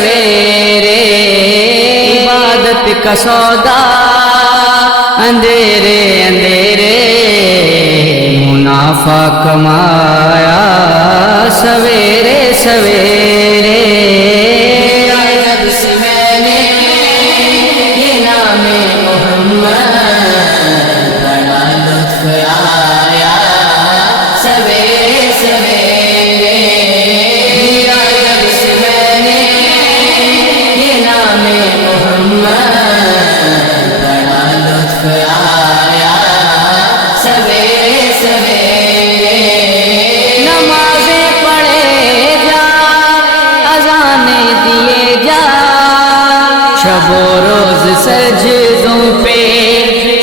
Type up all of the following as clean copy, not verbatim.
سویرے عبادت کا سودا اندھیرے اندھیرے منافع کمایا سویرے سویرے جب سے میں نے یہ نام محمد بڑا لطف آیا سویرے سویرے جب سے میں نے یہ نام محمد بڑا لطف آیا سویرے سویرے نمازیں پڑھے جا اذانیں دیے جا شب و روز سجدوں پہ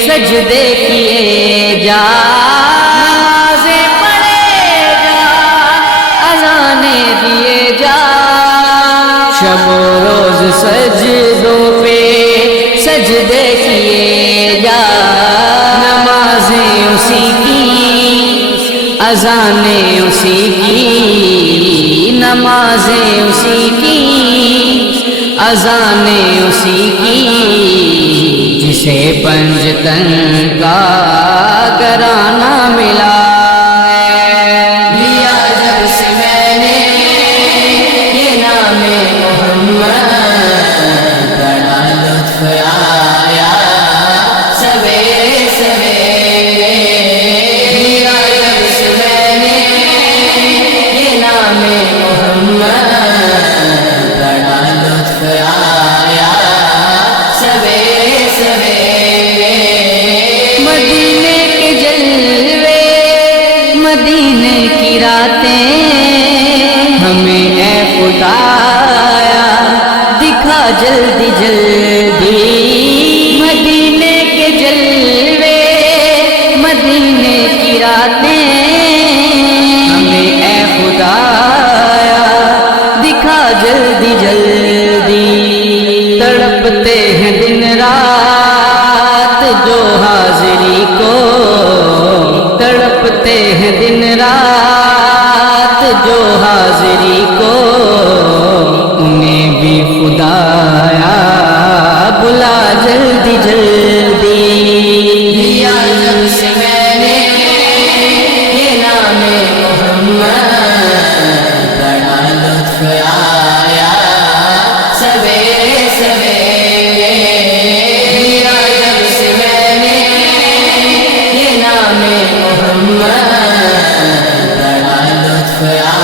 سجدے کیے جا نمازیں پڑھے جا اذانیں دیے جا شب و روز سجدوں پہ سجدے کیے جا نمازیں اسی کی اذانیں اسی کی نمازیں اسی کی اذانیں اسی کی جسے پنجتن کا گرانہ ملا لیا جب سے میں نے یہ نام محمد بڑا لطف آیا سویرے سویرے لیا جب سے میں نے یہ نام محمد بڑا لطف آیا سویرے سویرے مدینے کے جلوے مدینے کی راتیں ہمیں اے خدایا دکھا جلدی جلدی مدینے کے جلوے مدینے کی راتیں ہمیں اے خدایا دکھا جلدی جلدی تڑپتے ہیں دن رات جو حاضری کو تڑپتے ہیں دن رات جو حاضری کو انہیں بھی خدایا بلا جلدی جلدی لیا جب سے میں نے یہ نام محمد بڑا لطف آیا سویرے سویرے لیا جب سے میں نے یہ نام محمد بڑا لطف آیا